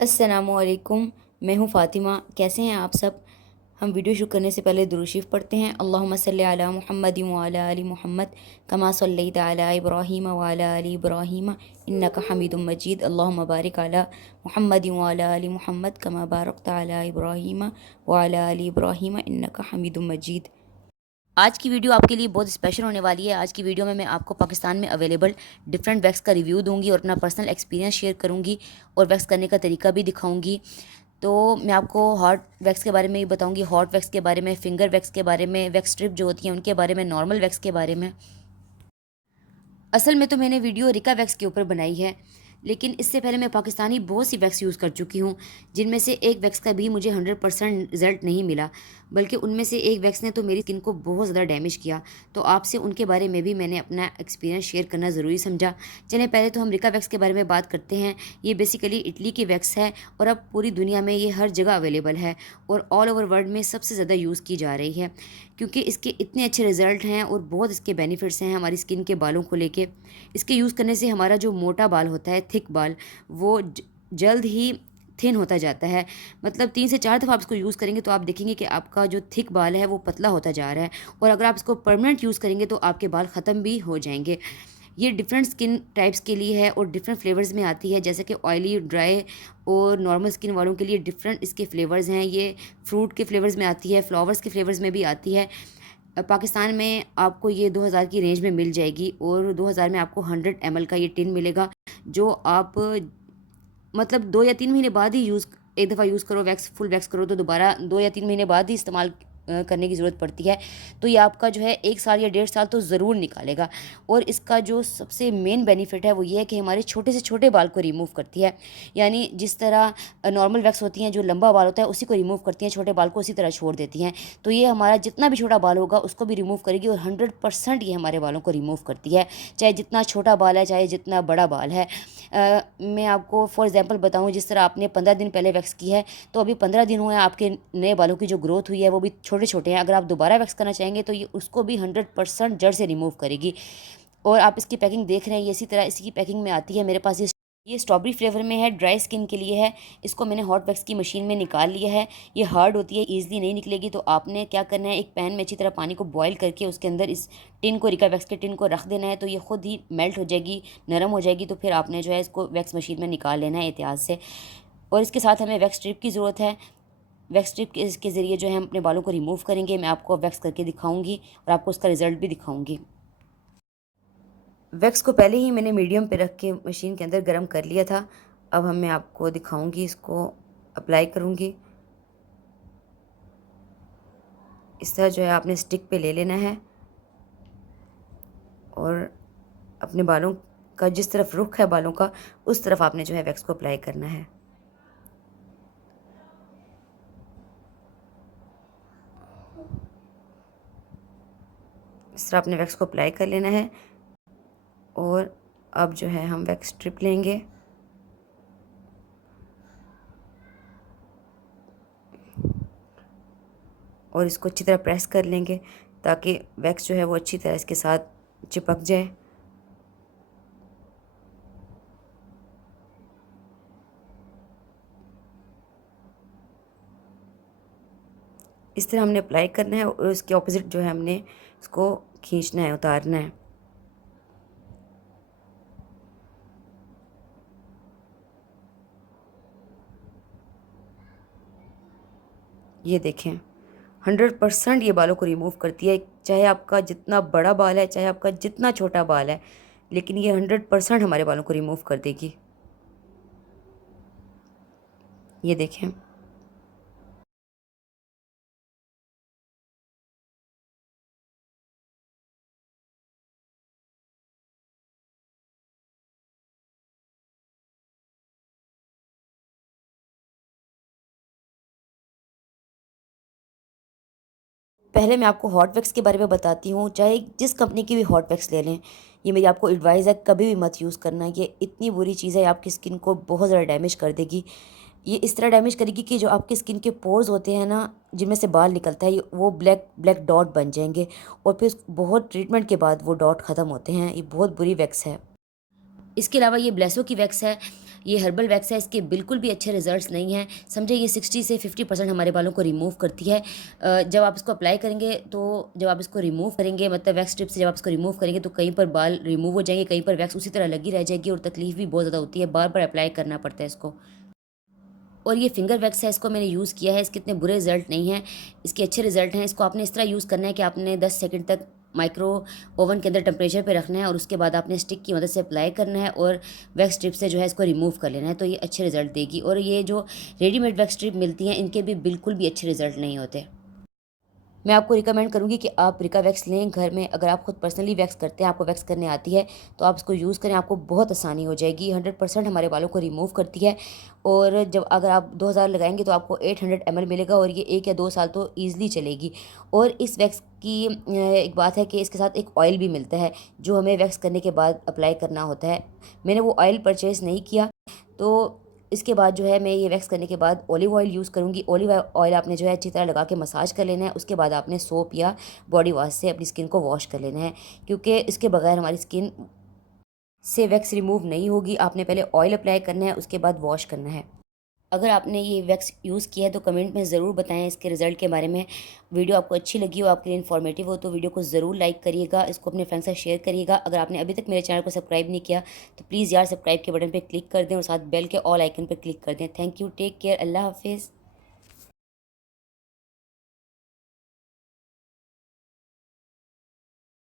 अस्सलामुअलैकुम। मैं हूँ फ़ातिमा। कैसे हैं आप सब? हम वीडियो शुरू करने से पहले दुरूद शरीफ पढ़ते हैं। अल्लाहुम्मा सल्लि अला मुहम्मद व अला आलि मुहम्मद कमा सल्लैता अला इब्राहीम व अला आलि इब्राहीम इन्नका हमीदुम मजीद। अल्लाहुम्मा बारिक अला मुहम्मद व अला आलि मुहम्मद कमा बारकता अला इब्राहीम व अला आलि इब्राहीम इन्नका हमीदुम मजीद। आज की वीडियो आपके लिए बहुत स्पेशल होने वाली है। आज की वीडियो में मैं आपको पाकिस्तान में अवेलेबल डिफरेंट वैक्स का रिव्यू दूंगी और अपना पर्सनल एक्सपीरियंस शेयर करूंगी और वैक्स करने का तरीका भी दिखाऊंगी। तो मैं आपको हॉट वैक्स के बारे में ही बताऊंगी, हॉट वैक्स के बारे में, फिंगर वैक्स के बारे में, वैक्स स्ट्रिप जो होती हैं उनके बारे में, नॉर्मल वैक्स के बारे में। असल में तो मैंने वीडियो रिका वैक्स के ऊपर बनाई है, लेकिन इससे पहले मैं पाकिस्तानी बहुत सी वैक्स यूज़ कर चुकी हूँ, जिनमें से एक वैक्स का भी मुझे 100% रिज़ल्ट नहीं मिला, बल्कि उनमें से एक वैक्स ने तो मेरी स्किन को बहुत ज़्यादा डैमेज किया। तो आपसे उनके बारे में भी मैंने अपना एक्सपीरियंस शेयर करना ज़रूरी समझा। चलें पहले तो हम रिका वैक्स के बारे में बात करते हैं। ये बेसिकली इटली की वैक्स है और अब पूरी दुनिया में ये हर जगह अवेलेबल है और ऑल ओवर वर्ल्ड में सबसे ज़्यादा यूज़ की जा रही है, क्योंकि इसके इतने अच्छे रिज़ल्ट हैं और बहुत इसके बेनिफिट्स हैं हमारी स्किन के बालों को लेके। इसके यूज़ करने से हमारा जो मोटा बाल होता है, थिक बाल, वो जल्द ही थिन होता जाता है। मतलब 3 से 4 दफ़ा आप इसको यूज़ करेंगे तो आप देखेंगे कि आपका जो थिक बाल है वो पतला होता जा रहा है, और अगर आप इसको परमानेंट यूज़ करेंगे तो आपके बाल ख़त्म भी हो जाएंगे। ये डिफरेंट स्किन टाइप्स के लिए है और डिफरेंट फ्लेवर्स में आती है, जैसे कि ऑयली, ड्राई और नॉर्मल स्किन वालों के लिए डिफरेंट इसके फ्लेवर्स हैं। ये फ्रूट के फ्लेवर्स में आती है, फ्लावर्स के फ्लेवर्स में भी आती है। पाकिस्तान में आपको ये 2000 की रेंज में मिल जाएगी और 2000 में आपको 100 ml का ये टिन मिलेगा, जो आप मतलब 2 या 3 महीने बाद ही यूज़, एक दफ़ा यूज़ करो वैक्स, फुल वैक्स करो तो दोबारा 2 या 3 महीने बाद ही इस्तेमाल करने की ज़रूरत पड़ती है। तो ये आपका जो है 1 साल या 1.5 साल तो ज़रूर निकालेगा। और इसका जो सबसे मेन बेनिफिट है वो ये है कि हमारे छोटे से छोटे बाल को रिमूव करती है। यानी जिस तरह नॉर्मल वैक्स होती हैं जो लंबा बाल होता है उसी को रिमूव करती हैं, छोटे बाल को उसी तरह छोड़ देती हैं। तो ये हमारा जितना भी छोटा बाल होगा उसको भी रिमूव करेगी और 100% ये हमारे बालों को रिमूव करती है, चाहे जितना छोटा बाल है चाहे जितना बड़ा बाल है। मैं आपको फॉर एग्जांपल बताऊं, जिस तरह आपने 15 दिन पहले वैक्स की है तो अभी 15 दिन हुए हैं, आपके नए बालों की जो ग्रोथ हुई है वो भी छोटे छोटे हैं। अगर आप दोबारा वैक्स करना चाहेंगे तो ये उसको भी 100% जड़ से रिमूव करेगी। और आप इसकी पैकिंग देख रहे हैं, ये इसी तरह इसकी पैकिंग में आती है। मेरे पास ये स्ट्रॉबेरी फ्लेवर में है, ड्राई स्किन के लिए है। इसको मैंने हॉट वैक्स की मशीन में निकाल लिया है। ये हार्ड होती है, ईजिली नहीं निकलेगी। तो आपने क्या करना है, एक पैन में अच्छी तरह पानी को बॉईल करके उसके अंदर इस टिन को, रिका वैक्स के टिन को रख देना है। तो ये खुद ही मेल्ट हो जाएगी, नरम हो जाएगी। तो फिर आपने जो है इसको वैक्स मशीन में निकाल लेना है एहतियात से। और इसके साथ हमें वैक्स स्ट्रिप की ज़रूरत है। वैक्स स्ट्रिप के ज़रिए जो है हम अपने बालों को रिमूव करेंगे। मैं आपको वैक्स करके दिखाऊंगी और आपको उसका रिज़ल्ट भी दिखाऊंगी। वैक्स को पहले ही मैंने मीडियम पे रख के मशीन के अंदर गर्म कर लिया था। अब मैं आपको दिखाऊंगी, इसको अप्लाई करूंगी। इस तरह जो है आपने स्टिक पे ले लेना है और अपने बालों का जिस तरफ रुख है बालों का उस तरफ आपने जो है वैक्स को अप्लाई करना है। इस तरह आपने वैक्स को अप्लाई कर लेना है। और अब जो है हम वैक्स स्ट्रिप लेंगे और इसको अच्छी तरह प्रेस कर लेंगे ताकि वैक्स जो है वो अच्छी तरह इसके साथ चिपक जाए। इस तरह हमने अप्लाई करना है और इसके ऑपोजिट जो है हमने इसको खींचना है, उतारना है। ये देखें, 100% ये बालों को रिमूव करती है, चाहे आपका जितना बड़ा बाल है चाहे आपका जितना छोटा बाल है, लेकिन ये 100% हमारे बालों को रिमूव कर देगी। ये देखें। पहले मैं आपको हॉट वैक्स के बारे में बताती हूँ। चाहे जिस कंपनी की भी हॉट वैक्स ले लें, ये मेरी आपको एडवाइस है, कभी भी मत यूज़ करना। ये इतनी बुरी चीज़ है, आपकी स्किन को बहुत ज़्यादा डैमेज कर देगी। ये इस तरह डैमेज करेगी कि जो आपकी स्किन के पोर्स होते हैं ना, जिनमें से बाल निकलता है, वो ब्लैक ब्लैक डॉट बन जाएंगे और फिर बहुत ट्रीटमेंट के बाद वो डॉट ख़त्म होते हैं। ये बहुत बुरी वैक्स है। इसके अलावा ये ब्लेसो की वैक्स है। ये हर्बल वैक्स है, इसके बिल्कुल भी अच्छे रिजल्ट्स नहीं हैं। समझे ये 60 से 50% हमारे बालों को रिमूव करती है। जब आप इसको अप्लाई करेंगे तो जब आप इसको रिमूव करेंगे, मतलब वैक्स स्ट्रिप से जब आप इसको रिमूव करेंगे तो कहीं पर बाल रिमूव हो जाएंगे, कहीं पर वैक्स उसी तरह लगी रह जाएगी और तकलीफ भी बहुत ज़्यादा होती है, बार बार अप्लाई करना पड़ता है इसको। और ये फिंगर वैक्स है, इसको मैंने यूज़ किया है, इसके इतने बुरे रिजल्ट नहीं हैं, इसके अच्छे रिजल्ट हैं। इसको आपने इस तरह यूज़ करना है कि आपने 10 सेकंड तक माइक्रो ओवन के अंदर टेम्परेचर पे रखना है और उसके बाद आपने स्टिक की मदद से अप्लाई करना है और वैक्स स्ट्रिप से जो है इसको रिमूव कर लेना है, तो ये अच्छे रिजल्ट देगी। और ये जो रेडीमेड वैक्स स्ट्रिप मिलती हैं इनके भी बिल्कुल भी अच्छे रिजल्ट नहीं होते। मैं आपको रिकमेंड करूँगी कि आप रिका वैक्स लें घर में। अगर आप खुद पर्सनली वैक्स करते हैं, आपको वैक्स करने आती है, तो आप इसको यूज़ करें, आपको बहुत आसानी हो जाएगी। 100% हमारे बालों को रिमूव करती है। और जब अगर आप 2000 लगाएंगे तो आपको 800 ml मिलेगा और ये 1 या 2 साल तो ईज़िली चलेगी। और इस वैक्स की एक बात है कि इसके साथ एक ऑयल भी मिलता है जो हमें वैक्स करने के बाद अप्लाई करना होता है। मैंने वो ऑयल परचेज़ नहीं किया, तो इसके बाद जो है मैं ये वैक्स करने के बाद ऑलिव ऑयल यूज़ करूँगी। ऑलिव ऑयल आपने जो है अच्छी तरह लगा के मसाज कर लेना है, उसके बाद आपने सोप या बॉडी वॉश से अपनी स्किन को वॉश कर लेना है, क्योंकि इसके बगैर हमारी स्किन से वैक्स रिमूव नहीं होगी। आपने पहले ऑयल अप्लाई करना है, उसके बाद वॉश करना है। अगर आपने ये वैक्स यूज़ किया है तो कमेंट में ज़रूर बताएं इसके रिज़ल्ट के बारे में। वीडियो आपको अच्छी लगी हो, आपके लिए इन्फॉर्मेटिव हो, तो वीडियो को ज़रूर लाइक करिएगा, इसको अपने फ्रेंड्स के साथ शेयर करिएगा। अगर आपने अभी तक मेरे चैनल को सब्सक्राइब नहीं किया तो प्लीज़ यार सब्सक्राइब के बटन पर क्लिक कर दें और साथ बेल के ऑल आइकन पर क्लिक कर दें। थैंक यू, टेक केयर, अल्लाह हाफिज़।